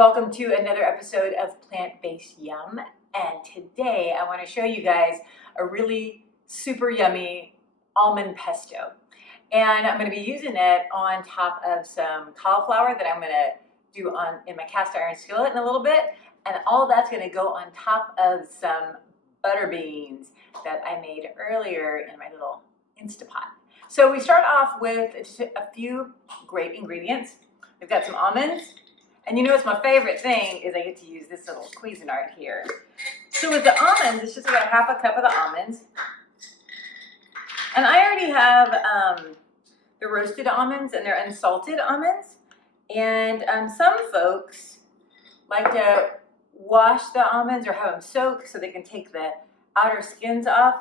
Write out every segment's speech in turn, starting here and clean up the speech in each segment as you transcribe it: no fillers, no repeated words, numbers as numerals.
Welcome to another episode of Plant-Based Yum. And today I want to show you guys a really super yummy almond pesto. And I'm going to be using it on top of some cauliflower that I'm going to do in my cast iron skillet in a little bit. And all that's going to go on top of some butter beans that I made earlier in my little Instapot. So we start off with just a few great ingredients. We've got some almonds. And you know what's my favorite thing is I get to use this little Cuisinart here. So with the almonds, it's just about half a cup of the almonds. And I already have the roasted almonds and they're unsalted almonds. And some folks like to wash the almonds or have them soaked so they can take the outer skins off.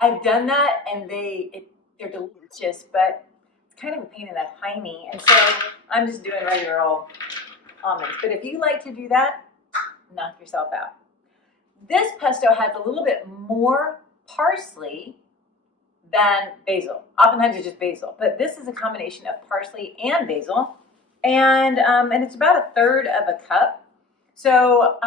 I've done that and they're delicious, but it's kind of a pain in the hiney. And so I'm just doing regular old almonds. But if you like to do that, knock yourself out. This pesto has a little bit more parsley than basil. Oftentimes it's just basil, but this is a combination of parsley and basil, and it's about a third of a cup. So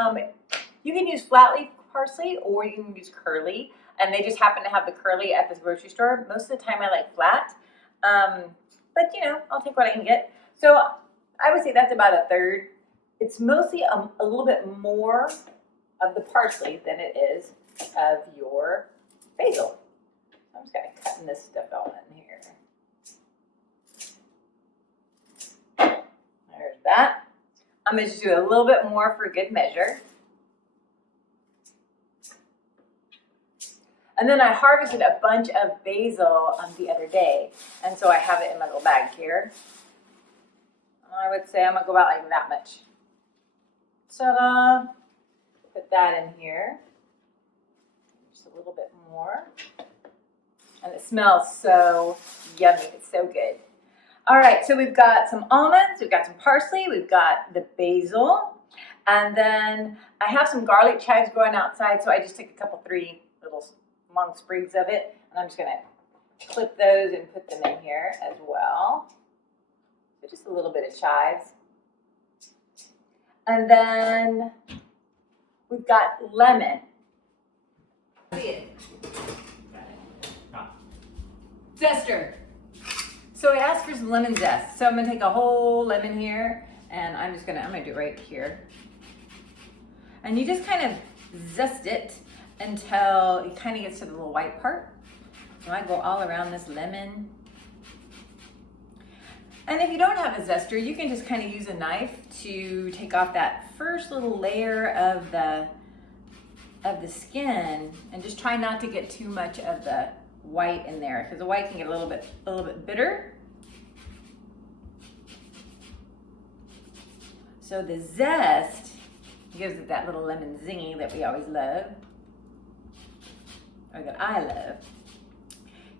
you can use flat leaf parsley or you can use curly, and they just happen to have the curly at this grocery store. Most of the time I like flat, but you know, I'll take what I can get. So I would say that's about a third. It's mostly a little bit more of the parsley than it is of your basil. I'm just kind of cutting this stuff all in here. There's that. I'm going to just do a little bit more for good measure. And then I harvested a bunch of basil the other day, and so I have it in my little bag here. I would say I'm going to go about like that much. Ta-da! Put that in here. Just a little bit more. And it smells so yummy. It's so good. All right, so we've got some almonds, we've got some parsley, we've got the basil, and then I have some garlic chives growing outside, so I just took three little long sprigs of it, and I'm just going to clip those and put them in here as well. So just a little bit of chives. And then we've got lemon. See it. Zester. So I asked for some lemon zest. So I'm gonna take a whole lemon here and I'm gonna do it right here. And you just kind of zest it until it kind of gets to the little white part. So I go all around this lemon. And if you don't have a zester, you can just kind of use a knife to take off that first little layer of the skin, and just try not to get too much of the white in there, because the white can get a little bit bitter. So the zest gives it that little lemon zingy that we always love, or that I love,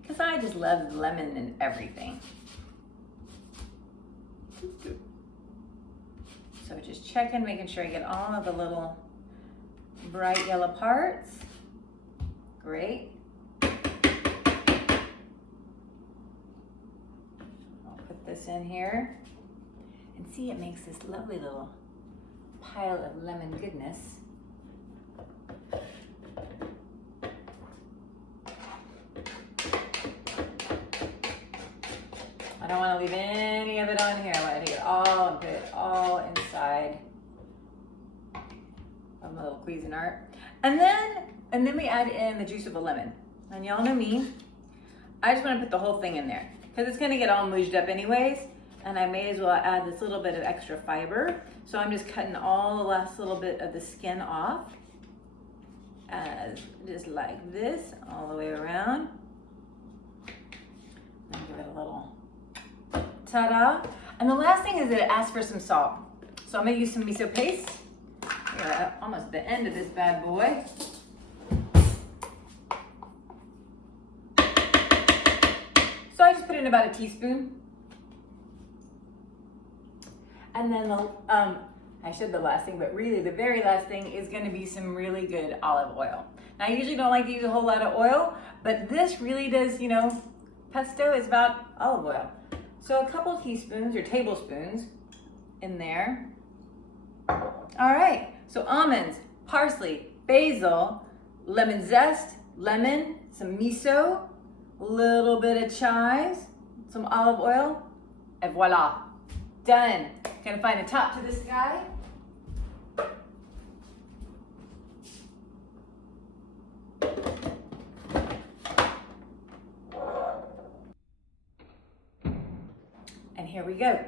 because I just love lemon and everything. So just checking, making sure I get all of the little bright yellow parts. Great. I'll put this in here. And see, it makes this lovely little pile of lemon goodness. I don't want to leave any of it on here. I want to take it all and put it all inside of my little Cuisinart. And then we add in the juice of a lemon. And y'all know me, I just want to put the whole thing in there because it's going to get all mooshed up anyways. And I may as well add this little bit of extra fiber. So I'm just cutting all the last little bit of the skin off, just like this, all the way around. And give it a little ta-da. And the last thing is that it asks for some salt. So I'm going to use some miso paste. We're at almost the end of this bad boy. So I just put in about a teaspoon. And then I said the last thing, but really the very last thing is going to be some really good olive oil. Now I usually don't like to use a whole lot of oil, but this really does, you know, pesto is about olive oil. So a couple teaspoons or tablespoons in there. All right, so almonds, parsley, basil, lemon zest, lemon, some miso, a little bit of chives, some olive oil, and voila, done. Gonna find the top to this guy. And here we go.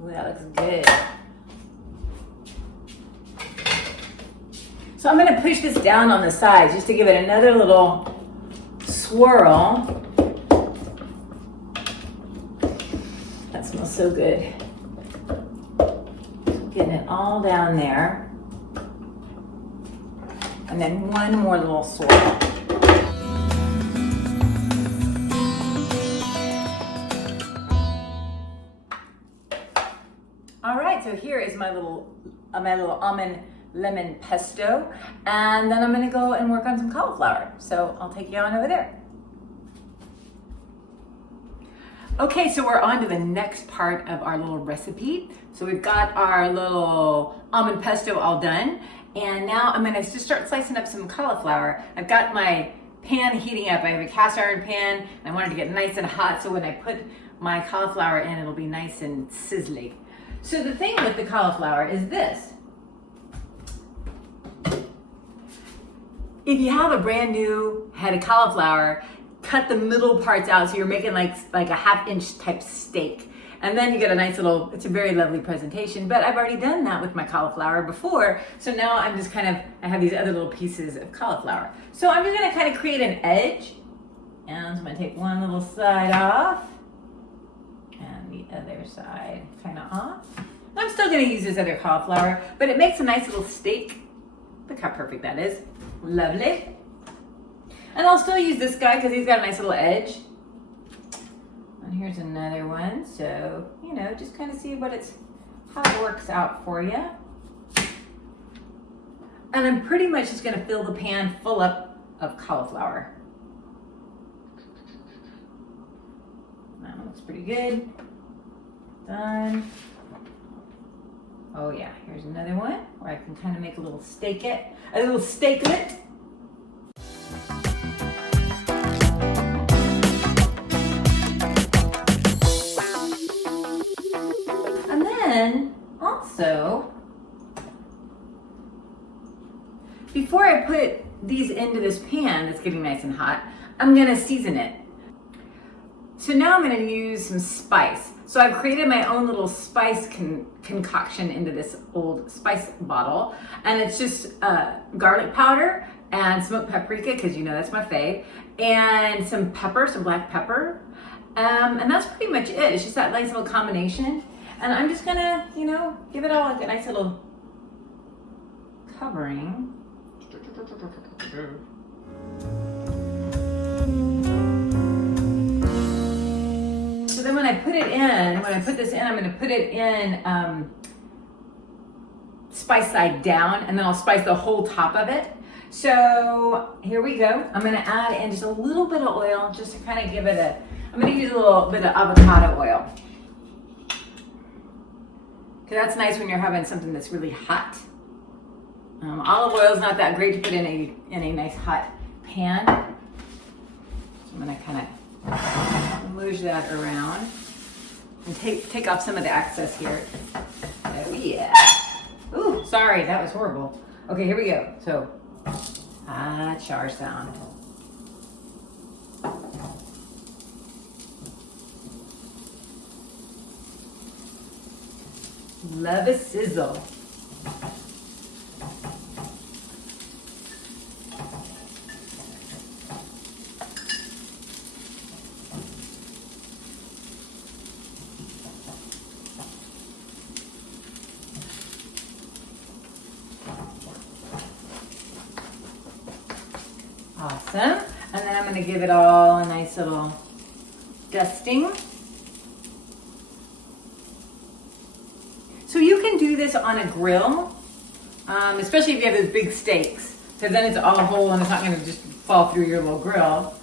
Ooh, that looks good. So I'm gonna push this down on the sides just to give it another little swirl. That smells so good. Getting it all down there. And then one more little swirl. All right, so here is my little almond lemon pesto, and then I'm gonna go and work on some cauliflower. So I'll take you on over there. Okay, so we're on to the next part of our little recipe. So we've got our little almond pesto all done, and now I'm gonna just start slicing up some cauliflower. I've got my pan heating up. I have a cast iron pan, and I wanted to get nice and hot so when I put my cauliflower in, it'll be nice and sizzly. So the thing with the cauliflower is this. If you have a brand new head of cauliflower, cut the middle parts out so you're making like a 1/2 inch type steak. And then you get a nice little, it's a very lovely presentation, but I've already done that with my cauliflower before. So now I'm just I have these other little pieces of cauliflower. So I'm just gonna kind of create an edge. And I'm gonna take one little side off and the other side kind of off. I'm still gonna use this other cauliflower, but it makes a nice little steak. Look how perfect that is. Lovely. And I'll still use this guy because he's got a nice little edge. And here's another one. So, you know, just kind of see how it works out for you. And I'm pretty much just gonna fill the pan full up of cauliflower. That looks pretty good. Done. Oh yeah, here's another one where I can kind of make a little steaklet. And then also, before I put these into this pan that's getting nice and hot, I'm gonna season it. So now I'm gonna use some spice. So I've created my own little spice concoction into this old spice bottle. And it's just garlic powder and smoked paprika, because you know that's my fave, and some pepper, some black pepper. And that's pretty much it. It's just that nice little combination. And I'm just gonna, you know, give it all like a nice little covering. So then when I put this in, I'm gonna put it in spice side down, and then I'll spice the whole top of it. So here we go. I'm gonna add in just a little bit of oil just to kind of give it I'm gonna use a little bit of avocado oil. Because that's nice when you're having something that's really hot. Olive oil is not that great to put in a nice hot pan. So I'm gonna kind of mush that around and take off some of the excess here. Oh yeah. Ooh, sorry, that was horrible. Okay, here we go. So, char sound. Love a sizzle. Awesome. And then I'm going to give it all a nice little dusting. So you can do this on a grill, especially if you have those big steaks, because then it's all whole and it's not going to just fall through your little grill.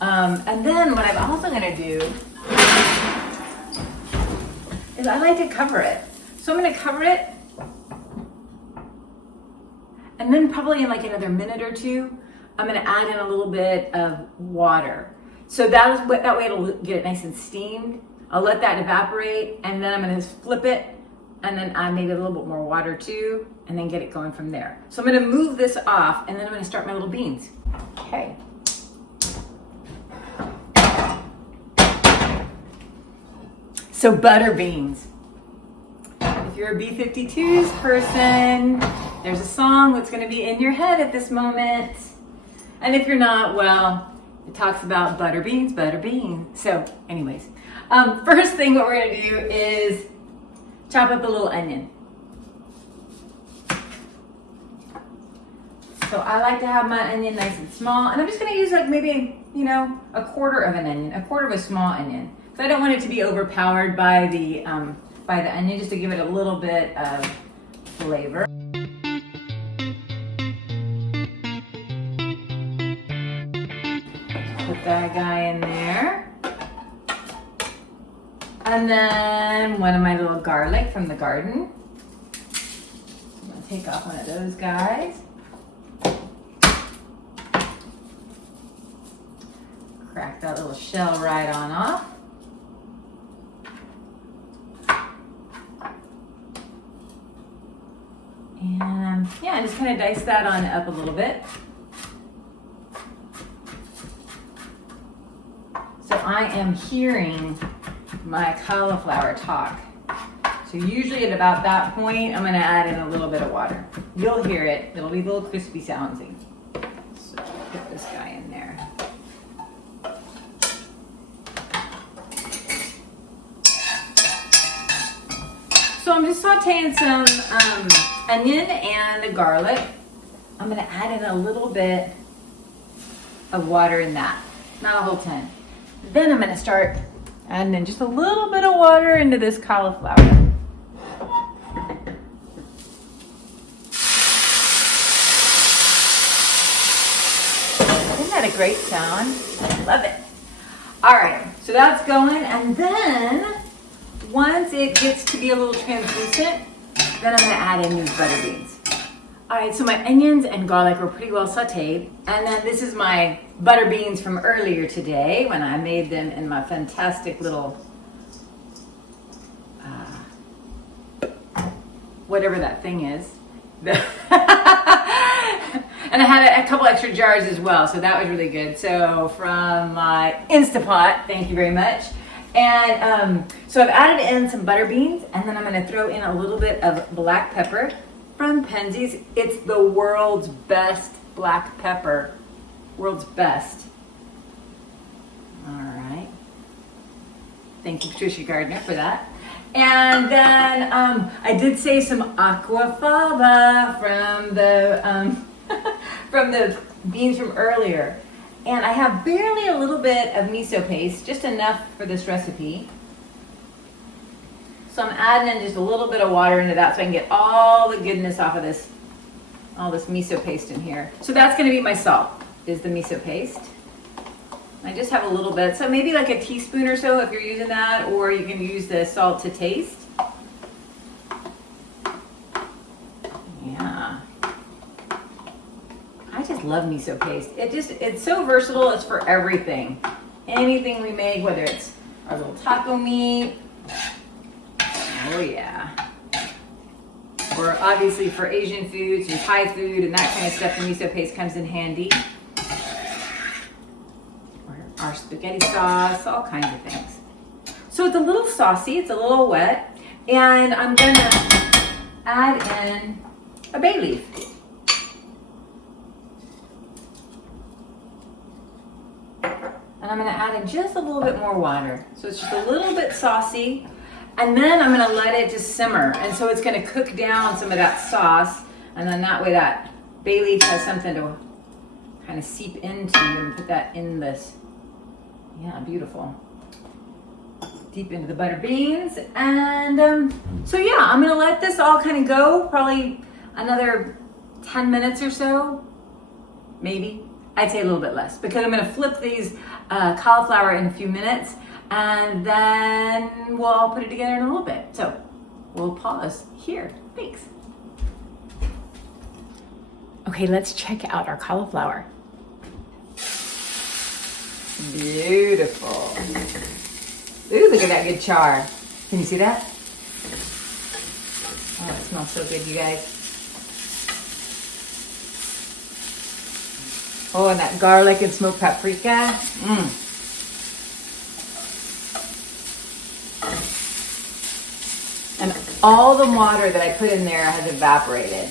And then what I'm also going to do is I like to cover it. So I'm gonna cover it. And then probably in like another minute or two, I'm gonna add in a little bit of water. So that way it'll get it nice and steamed. I'll let that evaporate, and then I'm gonna flip it, and then add maybe a little bit more water too, and then get it going from there. So I'm gonna move this off, and then I'm gonna start my little beans. Okay. So butter beans. If you're a B-52s person, there's a song that's gonna be in your head at this moment. And if you're not, well, it talks about butter beans, butter beans. So anyways, first thing what we're gonna do is chop up a little onion. So I like to have my onion nice and small, and I'm just gonna use like maybe, you know, a quarter of an onion, a quarter of a small onion. So I don't want it to be overpowered by the onion, just to give it a little bit of flavor. Put that guy in there. And then one of my little garlic from the garden. I'm gonna take off one of those guys. Crack that little shell right on off. And yeah, just kind of dice that on up a little bit. So I am hearing my cauliflower talk. So usually at about that point, I'm gonna add in a little bit of water. You'll hear it, it'll be a little crispy sounding. So put this guy in there. So I'm just sauteing some onion and the garlic. I'm gonna add in a little bit of water in that, not a whole ton. Then I'm gonna start adding in just a little bit of water into this cauliflower. Isn't that a great sound? I love it. All right, so that's going, and then once it gets to be a little translucent, then I'm gonna add in these butter beans. All right, so my onions and garlic were pretty well sauteed, and then this is my butter beans from earlier today when I made them in my fantastic little, whatever that thing is. And I had a couple extra jars as well, so that was really good. So from my Instapot, thank you very much. And so I've added in some butter beans, and then I'm gonna throw in a little bit of black pepper from Penzeys. It's the world's best black pepper. World's best. All right. Thank you, Patricia Gardner, for that. And then I did say some aquafaba from the from the beans from earlier. And I have barely a little bit of miso paste, just enough for this recipe. So I'm adding in just a little bit of water into that so I can get all the goodness off of this, all this miso paste in here. So that's gonna be my salt, is the miso paste. I just have a little bit, so maybe like a teaspoon or so if you're using that, or you can use the salt to taste. Yeah. I just love miso paste. It's so versatile, it's for everything. Anything we make, whether it's our little taco meat, oh yeah. Or obviously for Asian foods and Thai food and that kind of stuff, the miso paste comes in handy. Or our spaghetti sauce, all kinds of things. So it's a little saucy, it's a little wet, and I'm gonna add in a bay leaf. And I'm gonna add in just a little bit more water. So it's just a little bit saucy. And then I'm gonna let it just simmer. And so it's gonna cook down some of that sauce. And then that way that bay leaf has something to kind of seep into and put that in this. Yeah, beautiful. Deep into the butter beans. And so yeah, I'm gonna let this all kind of go, probably another 10 minutes or so, maybe. I'd say a little bit less, because I'm gonna flip these cauliflower in a few minutes, and then we'll all put it together in a little bit. So we'll pause here. Thanks. Okay, let's check out our cauliflower. Beautiful. Ooh, look at that good char. Can you see that? Oh, it smells so good, you guys. Oh, and that garlic and smoked paprika. And all the water that I put in there has evaporated.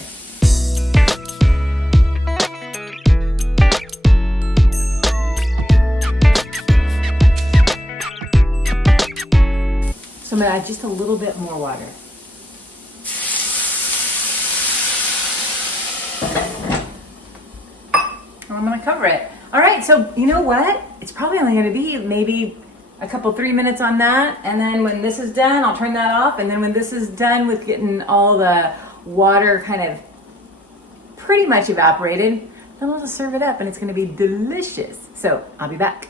So I'm gonna add just a little bit more water. I'm gonna cover it. All right, so you know what? It's probably only gonna be maybe a couple, 3 minutes on that. And then when this is done, I'll turn that off. And then when this is done with getting all the water kind of pretty much evaporated, then we'll just serve it up and it's gonna be delicious. So I'll be back.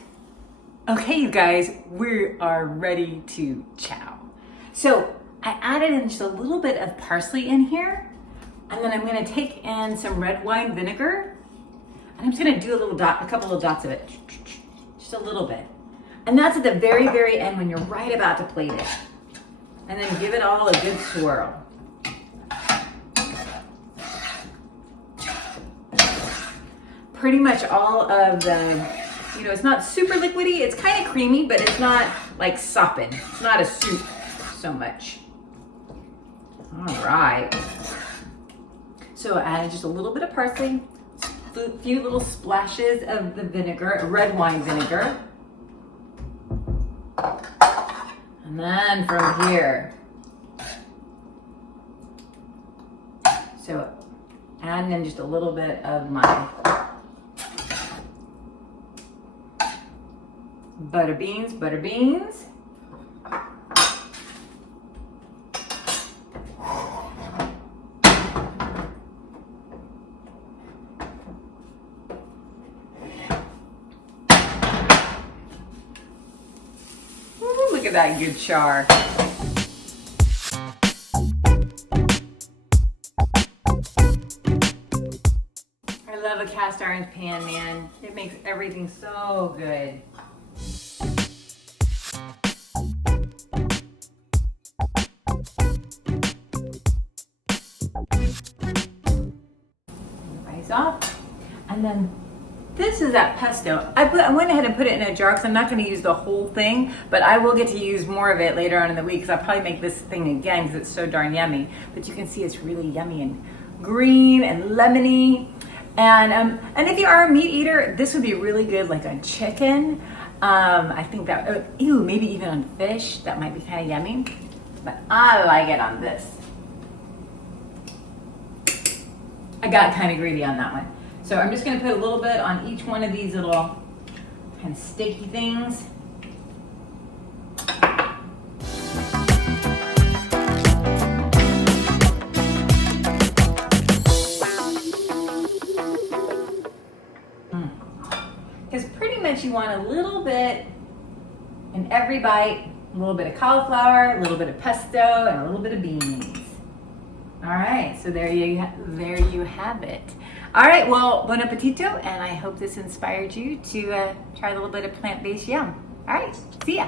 Okay, you guys, we are ready to chow. So I added in just a little bit of parsley in here. And then I'm gonna take in some red wine vinegar. And I'm just gonna do a couple of dots of it, just a little bit. And that's at the very, very end when you're right about to plate it. And then give it all a good swirl. Pretty much all of the, it's not super liquidy, it's kind of creamy, but it's not like sopping. It's not a soup so much. All right. So I added just a little bit of parsley, a few little splashes of the vinegar, red wine vinegar. And then from here, so adding in just a little bit of my butter beans. Look at that good char. I love a cast iron pan, man. It makes everything so good. Rice off. And then this is that pesto. I went ahead and put it in a jar because I'm not going to use the whole thing, but I will get to use more of it later on in the week because I'll probably make this thing again because it's so darn yummy. But you can see it's really yummy and green and lemony. And if you are a meat eater, this would be really good like on chicken. I think that, maybe even on fish. That might be kind of yummy. But I like it on this. I got kind of greedy on that one. So I'm just gonna put a little bit on each one of these little kind of sticky things. Because pretty much you want a little bit in every bite, a little bit of cauliflower, a little bit of pesto, and a little bit of beans. All right, so there you have it. All right, well, bon appetito, and I hope this inspired you to try a little bit of plant-based yum. All right, see ya.